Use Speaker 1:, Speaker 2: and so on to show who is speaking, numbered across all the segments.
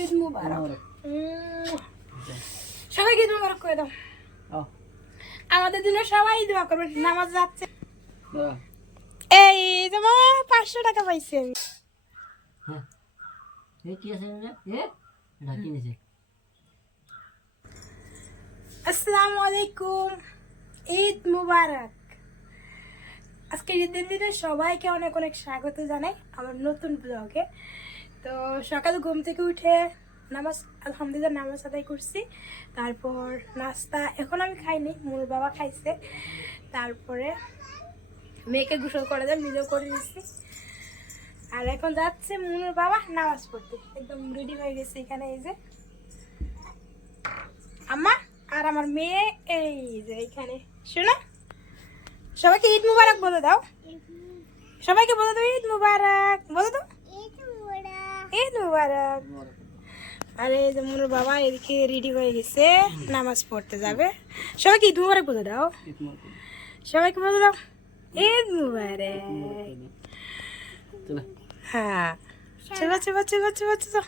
Speaker 1: ঈদ মুবারক। উম, সবাইকে ঈদ মুবারক করে দাও। আমাদের জন্য সবাই দোয়া করবেন নামাজ যাচ্ছে। এই যে মামা পাঁচশো টাকা পাইছি আমি।
Speaker 2: হ্যাঁ।
Speaker 1: আসসালামু আলাইকুম। ঈদ মুবারক। আজকে ঈদের দিনে সবাইকে অনেক অনেক স্বাগত জানাই আমার নতুন ব্লগে। তো সকাল ঘুম থেকে উঠে নামাজ, আলহামদুলিল্লাহ নামাজ আদায় করছি। তারপর নাস্তা এখন আমি খাইনি, মোর বাবা খাইছে। তারপরে মেয়েকে গোসল করে দেন নিজেও করে দিচ্ছি আর এখন যাচ্ছে মুনুর বাবা নামাজ পড়তে। একদম রেডি হয়ে গেছে এখানে, এই যে। আম্মা আর আমার মেয়ে, এই যে এখানে। শোনো, সবাইকে ঈদ মুবারক বলে দাও। সবাইকে বলে দাও ঈদ মুবারক। বলে দাও। ঈদ মুবারক আর এই যে মনুর বাবা এদিকে রেডি হয়ে গেছে, নামাজ পড়তে যাবে। সবাইকে ঈদ মুবারক বলে দাও। সবাইকে বলে দাও। ঈদ মুবারক। হ্যাঁ। চলো চলো চলো চলো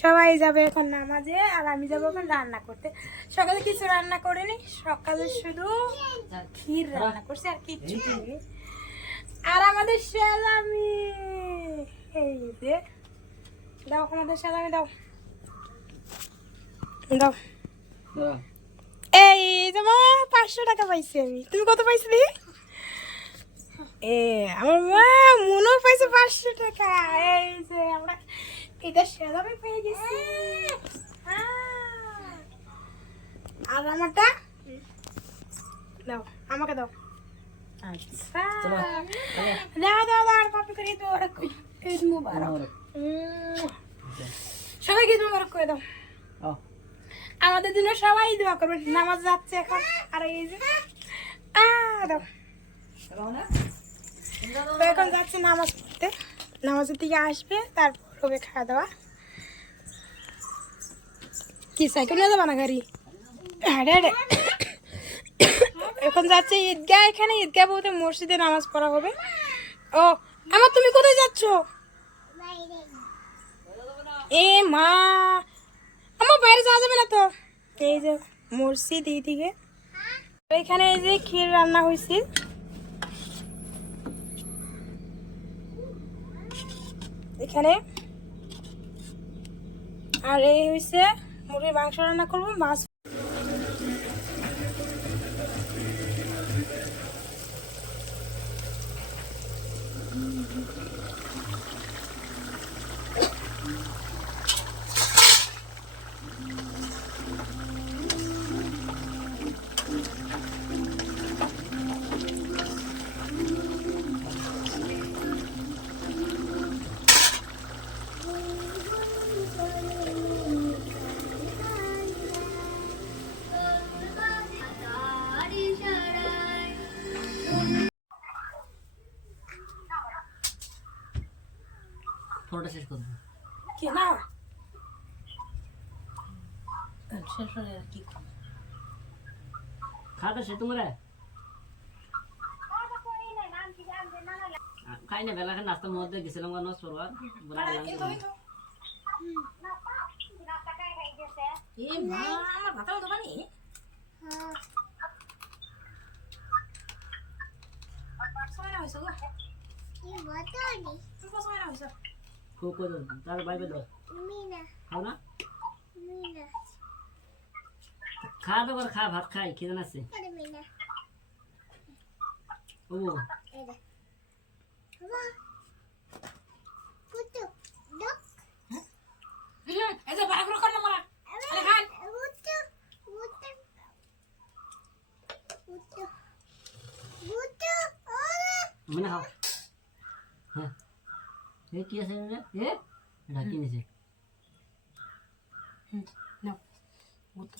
Speaker 1: সবাই যাবে এখন নামাজে, আর আমি যাব এখন রান্না করতে। সকালে কিছু রান্না করিনি, সকালে শুধু ক্ষীর রান্না করছি, আর কিচ্ছু আর আমাদের সেলামি। এই যে দাও আমাদের সেলামি দাও দাও
Speaker 2: দাঁড়া
Speaker 1: এই যে মামা পাঁচশো টাকা পাইছি আমি তুমি কত পাইছিলি এ আমার মা মনে পাইছে পাঁচশো টাকা এই যে আমরা এটা সেরামে পেয়ে গেছি আহ। আর আমারটা দাও আমাকে দাও আচ্ছা
Speaker 2: চলো
Speaker 1: দাও দাও দাও আর কপি করে ঈদ মুবারক করি। ঈদ মুবারক উম। সবাইকে মুবারক করে দাও। আমাদের জন্য সবাই দোয়া করবেন নামাজ যাচ্ছে এখন। আর এই যে এখন যাচ্ছি নামাজ পড়তে। নামাজের দিকে আসবে তারপর হবে খাওয়া দাওয়া। কি সাইকেল নিয়ে যাবা না গাড়ি? হাঁটে হাঁটে এখন যাচ্ছে ঈদগাহ। এখানে ঈদগাহ বলতে মসজিদে নামাজ পড়া হবে। ও আমার তুমি কোথায় যাচ্ছ? এ মা, আমার বাইরে যাওয়া যাবে না তো? এই যে মসজিদ এইদিকে এখানে এই যে ক্ষীর রান্না হয়েছে এখানে আর এই হয়েছে মুরগির মাংস রান্না করব, মাছ
Speaker 2: ফটোটা শেষ করব
Speaker 1: কি না। শেষ হয়ে কি?
Speaker 2: খাটা সে তোমরা। খাই না বেলা নাস্তার মধ্যে গেছিলাম নষ্ট করবার। বলে
Speaker 1: আমার ভাতা মতো পানি সময় না হয়েছে গো। সময় না হয়েছে।
Speaker 2: খুব করে তার বাইবে দাও। খাও না? খা দেবার খা ভাত খাই খিদে আছে। ও।
Speaker 1: হুম, এই যে বাড়া করে কর না মারা। আরে খান।
Speaker 2: মানে খাও। হ্যাঁ। এ কি আছে রে এ? এটা কি নিছে
Speaker 1: নাও। বুতো